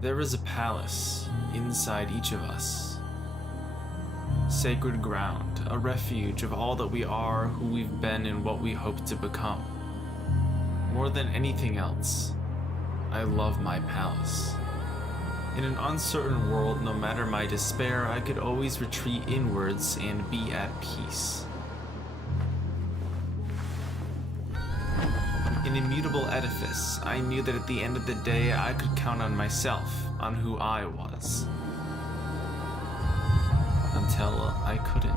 There is a palace inside each of us. Sacred ground, a refuge of all that we are, who we've been, and what we hope to become. More than anything else, I love my palace. In an uncertain world, no matter my despair, I could always retreat inwards and be at peace. An immutable edifice, I knew that at the end of the day I could count on myself, on who I was. Until I couldn't.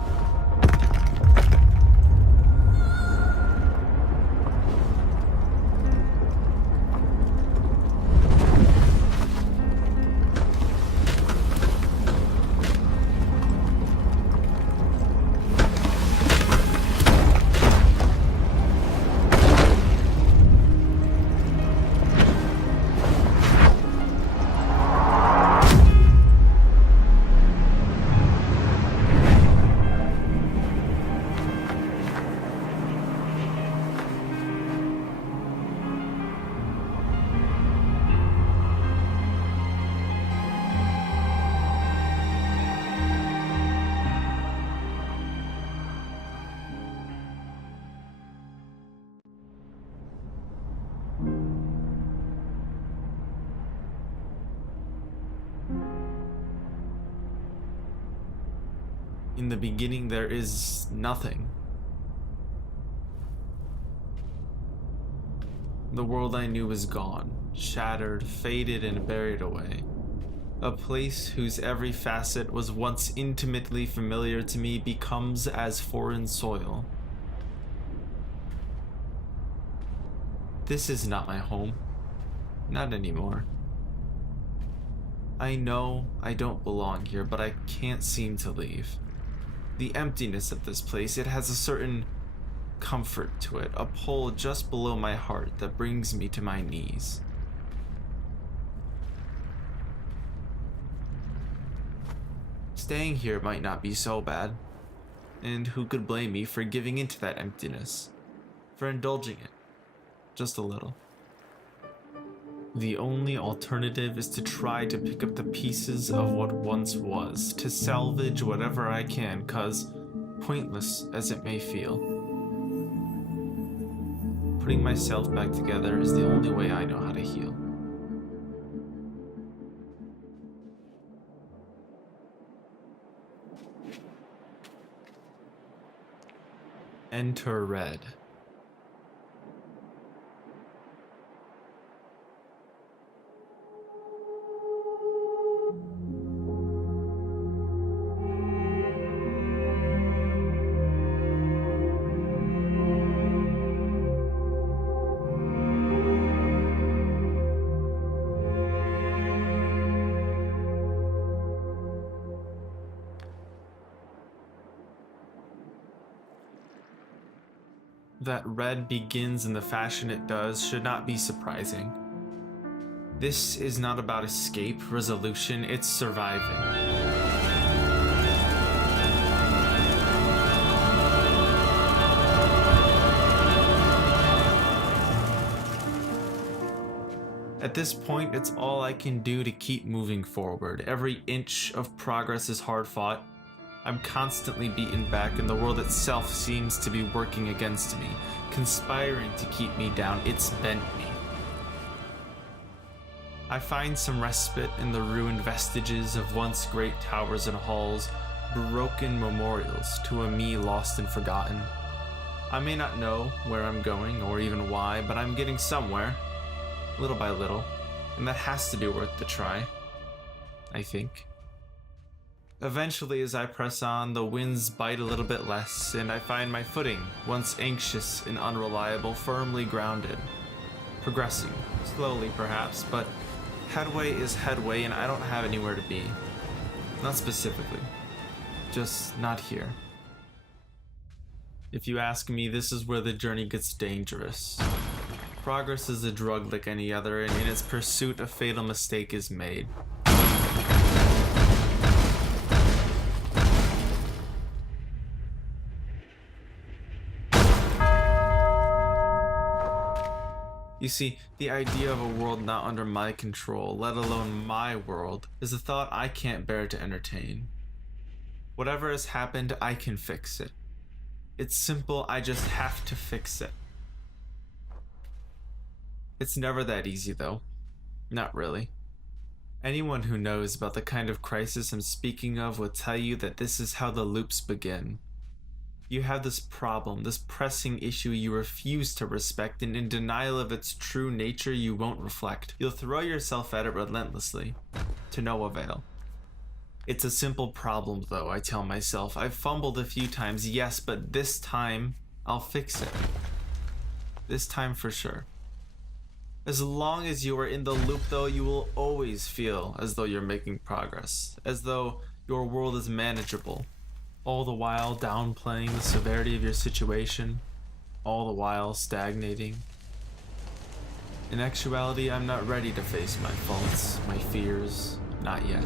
In the beginning, there is nothing. The world I knew was gone, shattered, faded, and buried away. A place whose every facet was once intimately familiar to me becomes as foreign soil. This is not my home. Not anymore. I know I don't belong here, but I can't seem to leave. The emptiness of this place, it has a certain comfort to it, a pull just below my heart that brings me to my knees. Staying here might not be so bad, and who could blame me for giving into that emptiness, for indulging it, just a little. The only alternative is to try to pick up the pieces of what once was, to salvage whatever I can, 'cause pointless as it may feel, putting myself back together is the only way I know how to heal. Enter Red. That Red begins in the fashion it does should not be surprising. This is not about escape, resolution, it's surviving. At this point, it's all I can do to keep moving forward. Every inch of progress is hard fought. I'm constantly beaten back, and the world itself seems to be working against me, conspiring to keep me down. It's bent me. I find some respite in the ruined vestiges of once great towers and halls, broken memorials to a me lost and forgotten. I may not know where I'm going or even why, but I'm getting somewhere, little by little, and that has to be worth the try, I think. Eventually, as I press on, the winds bite a little bit less, and I find my footing, once anxious and unreliable, firmly grounded. Progressing, slowly perhaps, but headway is headway, and I don't have anywhere to be. Not specifically. Just not here. If you ask me, this is where the journey gets dangerous. Progress is a drug like any other, and in its pursuit, a fatal mistake is made. You see, the idea of a world not under my control, let alone my world, is a thought I can't bear to entertain. Whatever has happened, I can fix it. It's simple, I just have to fix it. It's never that easy though. Not really. Anyone who knows about the kind of crisis I'm speaking of will tell you that this is how the loops begin. You have this problem, this pressing issue you refuse to respect, and in denial of its true nature you won't reflect. You'll throw yourself at it relentlessly, to no avail. It's a simple problem though, I tell myself. I've fumbled a few times, yes, but this time, I'll fix it. This time for sure. As long as you are in the loop though, you will always feel as though you're making progress, as though your world is manageable, all the while downplaying the severity of your situation, all the while stagnating. In actuality, I'm not ready to face my faults, my fears, not yet.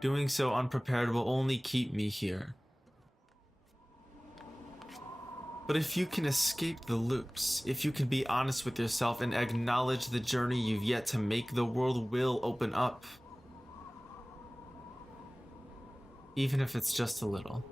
Doing so unprepared will only keep me here. But if you can escape the loops, if you can be honest with yourself and acknowledge the journey you've yet to make, the world will open up. Even if it's just a little.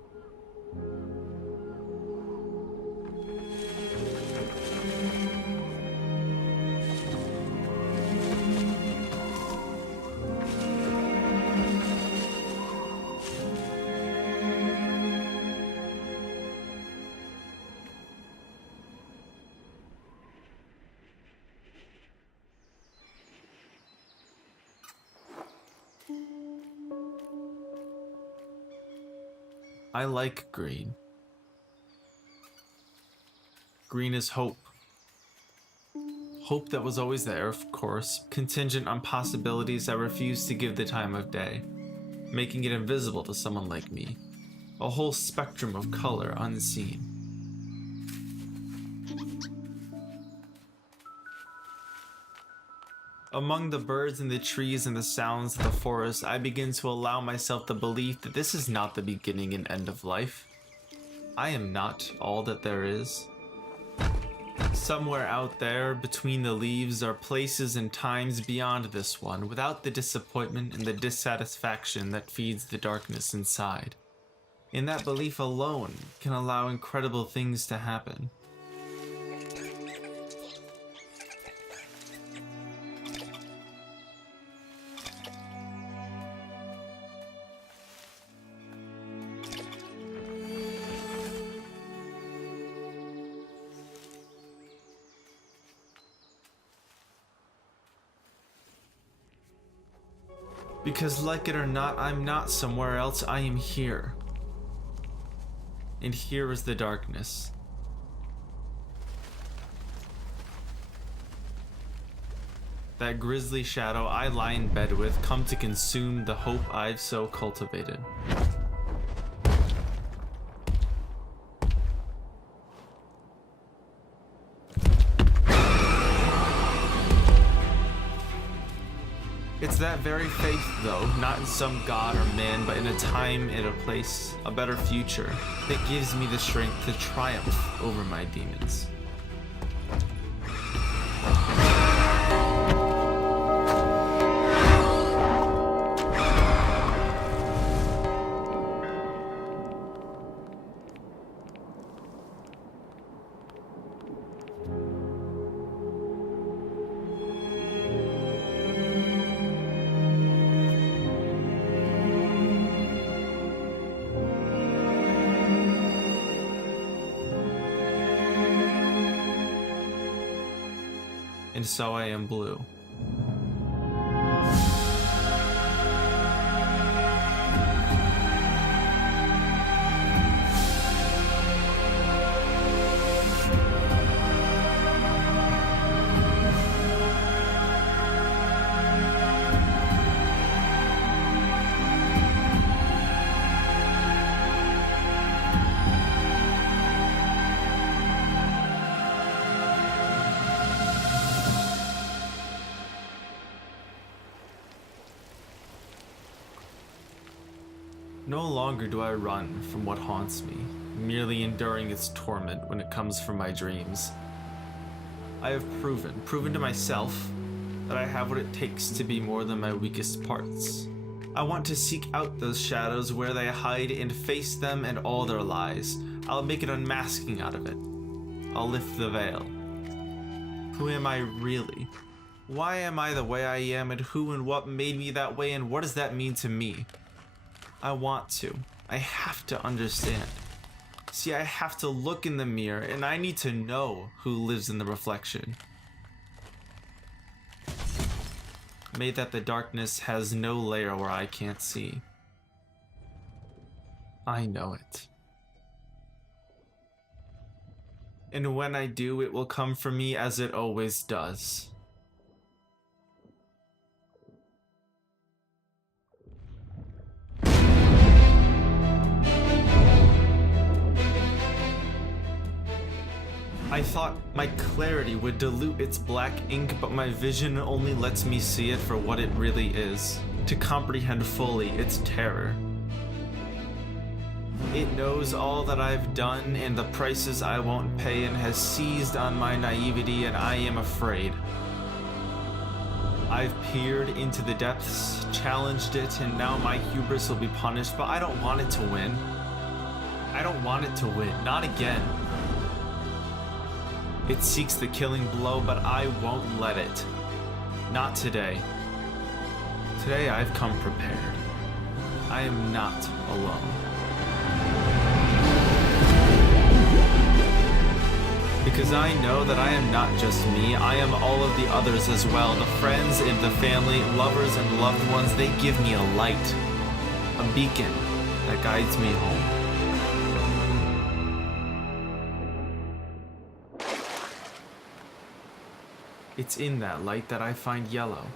I like green. Green is hope. Hope that was always there, of course, contingent on possibilities I refuse to give the time of day, making it invisible to someone like me. A whole spectrum of color unseen. Among the birds and the trees and the sounds of the forest, I begin to allow myself the belief that this is not the beginning and end of life. I am not all that there is. Somewhere out there, between the leaves, are places and times beyond this one, without the disappointment and the dissatisfaction that feeds the darkness inside. And that belief alone can allow incredible things to happen. Because like it or not, I'm not somewhere else, I am here. And here is the darkness. That grisly shadow I lie in bed with, come to consume the hope I've so cultivated. It's that very faith, though, not in some god or man, but in a time and a place, a better future, that gives me the strength to triumph over my demons. And so I am blue. No longer do I run from what haunts me, merely enduring its torment when it comes from my dreams. I have proven to myself, that I have what it takes to be more than my weakest parts. I want to seek out those shadows where they hide and face them and all their lies. I'll make an unmasking out of it. I'll lift the veil. Who am I really? Why am I the way I am, and who and what made me that way, and what does that mean to me? I want to. I have to understand. See, I have to look in the mirror, and I need to know who lives in the reflection. May that the darkness has no layer where I can't see. I know it. And when I do, it will come for me as it always does. I thought my clarity would dilute its black ink, but my vision only lets me see it for what it really is, to comprehend fully its terror. It knows all that I've done and the prices I won't pay, and has seized on my naivety, and I am afraid. I've peered into the depths, challenged it, and now my hubris will be punished, but I don't want it to win. I don't want it to win, not again. It seeks the killing blow, but I won't let it. Not today. Today I've come prepared. I am not alone. Because I know that I am not just me, I am all of the others as well. The friends and the family, lovers and loved ones, they give me a light. A beacon that guides me home. It's in that light that I find yellow.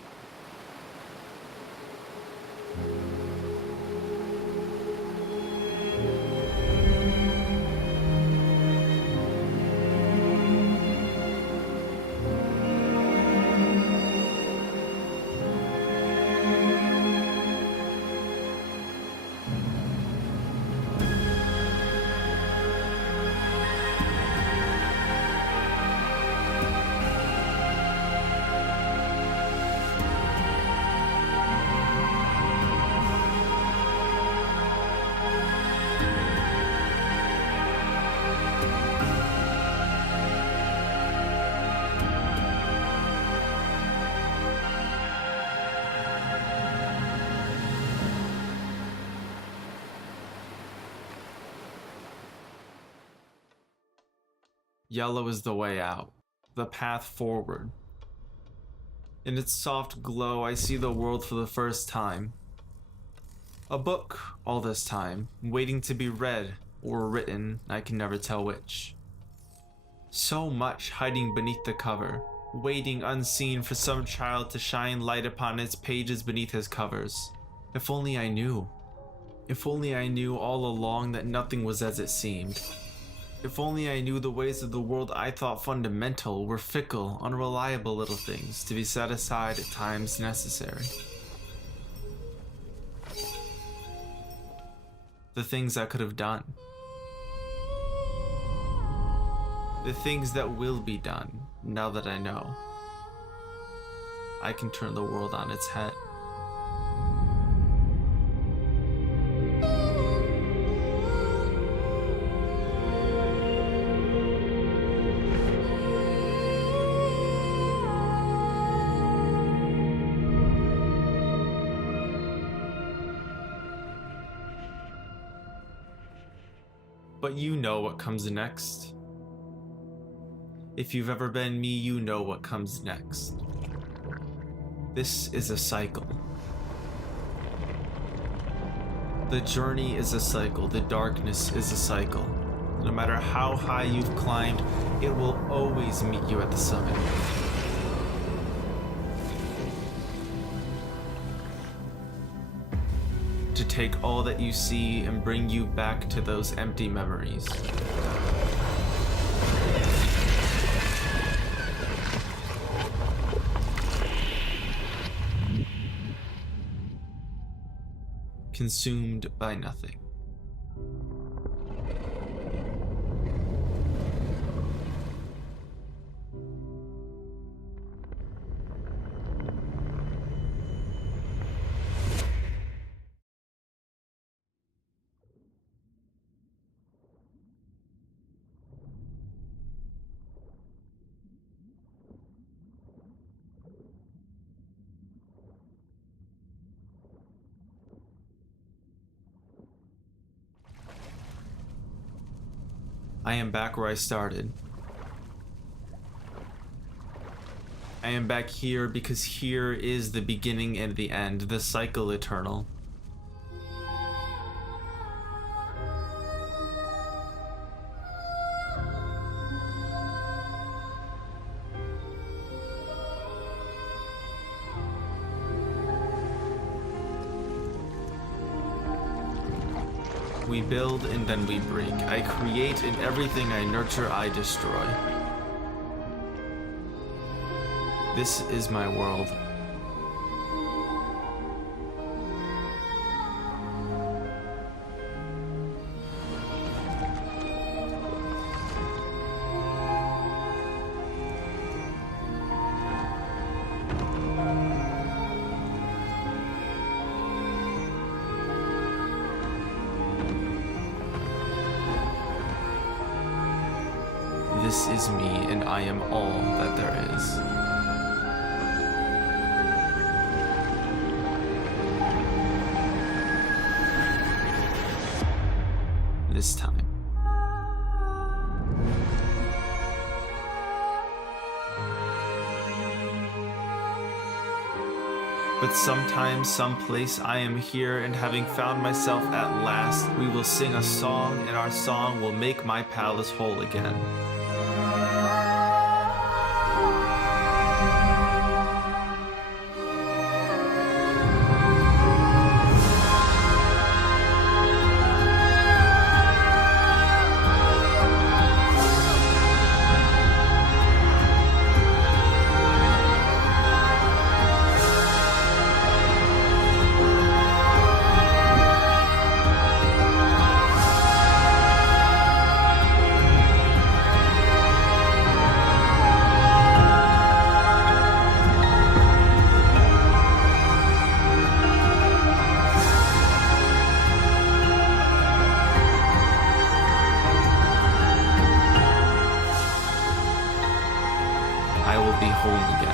Yellow is the way out, the path forward. In its soft glow, I see the world for the first time. A book, all this time, waiting to be read or written, I can never tell which. So much hiding beneath the cover, waiting unseen for some child to shine light upon its pages beneath his covers. If only I knew. If only I knew all along that nothing was as it seemed. If only I knew the ways of the world I thought fundamental were fickle, unreliable little things to be set aside at times necessary. The things I could have done. The things that will be done now that I know. I can turn the world on its head. But you know what comes next. If you've ever been me, you know what comes next. This is a cycle. The journey is a cycle. The darkness is a cycle. No matter how high you've climbed, it will always meet you at the summit. To take all that you see and bring you back to those empty memories. consumed by nothing. I am back where I started. I am back here because here is the beginning and the end, the cycle eternal. We build and then we break. I create, and everything I nurture, I destroy. This is my world. This is me, and I am all that there is. This time. But sometimes, someplace, I am here, and having found myself at last, we will sing a song, and our song will make my palace whole again. I will be home again.